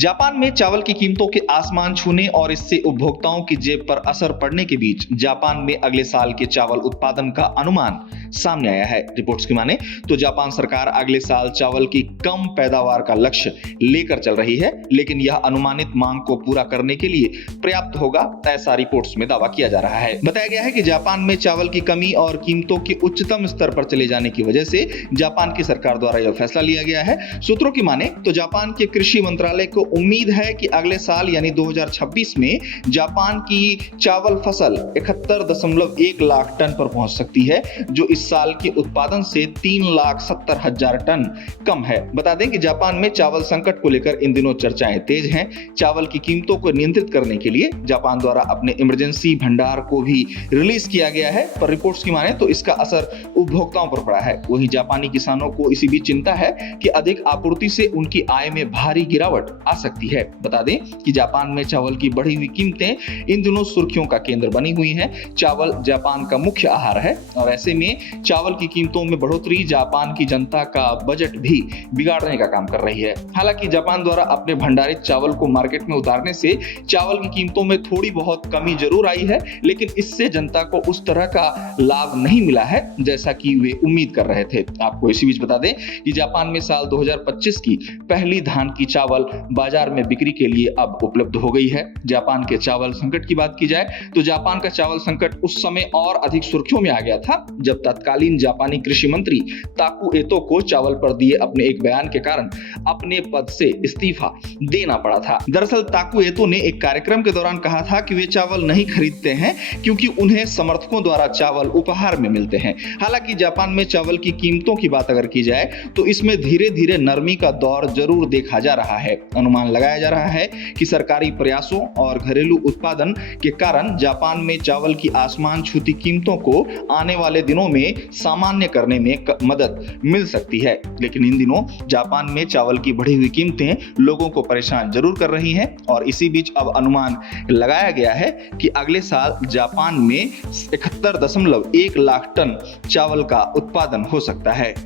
Japan में चावल की कीमतों के आसमान छूने और इससे उपभोक्ताओं की जेब पर असर पड़ने के बीच जापान में अगले साल के चावल उत्पादन का अनुमान सामने आया है। रिपोर्ट्स की माने तो जापान सरकार अगले साल चावल की कम पैदावार का लक्ष्य लेकर चल रही है, लेकिन यह अनुमानित मांग को पूरा करने के लिए पर्याप्त होगा, ऐसा रिपोर्ट्स में दावा किया जा रहा है। बताया गया है कि जापान में चावल की कमी और कीमतों के उच्चतम स्तर पर चले जाने की वजह से जापान की सरकार द्वारा यह फैसला लिया गया है। सूत्रों की माने तो जापान के कृषि मंत्रालय को उम्मीद है कि अगले साल यानी 2026 में जापान की चावल फसल 71.1 लाख टन पर पहुंच सकती है, जो इस साल के उत्पादन से 3,70,000 टन कम है। बता दें कि जापान में चावल संकट को लेकर इन दिनों चर्चाएं तेज हैं। चावल की कीमतों को नियंत्रित करने के लिए जापान द्वारा अपने इमरजेंसी भंडार को भी रिलीज किया गया है, पर रिपोर्ट्स की माने तो इसका असर उपभोक्ताओं पर पड़ा है। वहीं जापानी किसानों को इसी बीच चिंता है कि अधिक आपूर्ति से उनकी आय में भारी गिरावट आ सकती है। बता दें कि जापान में चावल की बढ़ी हुई कीमतें इन दिनों सुर्खियों का केंद्र बनी हुई हैं। चावल जापान का मुख्य आहार है और ऐसे में चावल की कीमतों में बढ़ोतरी जापान की जनता का बजट भी बिगाड़ने का काम कर रही है। हालांकि जापान द्वारा अपने भंडारित चावल को मार्केट में उतारने से चावल की कीमतों में थोड़ी बहुत कमी जरूर आई है, लेकिन इससे जनता को उस तरह का लाभ नहीं मिला है जैसा कि वे उम्मीद कर रहे थे। आपको इसी बीच बता दें कि जापान में साल 2025 की पहली धान की चावल बाजार में बिक्री के लिए अब उपलब्ध हो गई है। जापान के चावल संकट की बात की जाए तो जापान का चावल संकट उस समय और अधिक सुर्खियों में आ गया था जब तत्कालीन जापानी कृषि मंत्री ताकू एतो को चावल पर दिए अपने एक बयान के कारण अपने पद से इस्तीफा देना पड़ा था। दरअसल ताकू एतो ने एक कार्यक्रम के दौरान कहा था कि वे चावल नहीं खरीदते हैं क्योंकि उन्हें समर्थकों द्वारा चावल उपहार में मिलते हैं। हालांकि जापान में चावल की कीमतों की बात अगर की जाए तो इसमें धीरे धीरे नरमी का दौर जरूर देखा जा रहा है। अनुमान लगाया जा रहा है कि सरकारी प्रयासों और घरेलू उत्पादन के कारण जापान में चावल की आसमान छूती कीमतों को आने वाले दिनों में सामान्य करने में मदद मिल सकती है। लेकिन इन दिनों जापान में चावल की बढ़ी हुई कीमतें लोगों को परेशान जरूर कर रही हैं और इसी बीच अब अनुमान लगाया गया है कि अगले साल जापान में 71.1 लाख टन चावल का उत्पादन हो सकता है।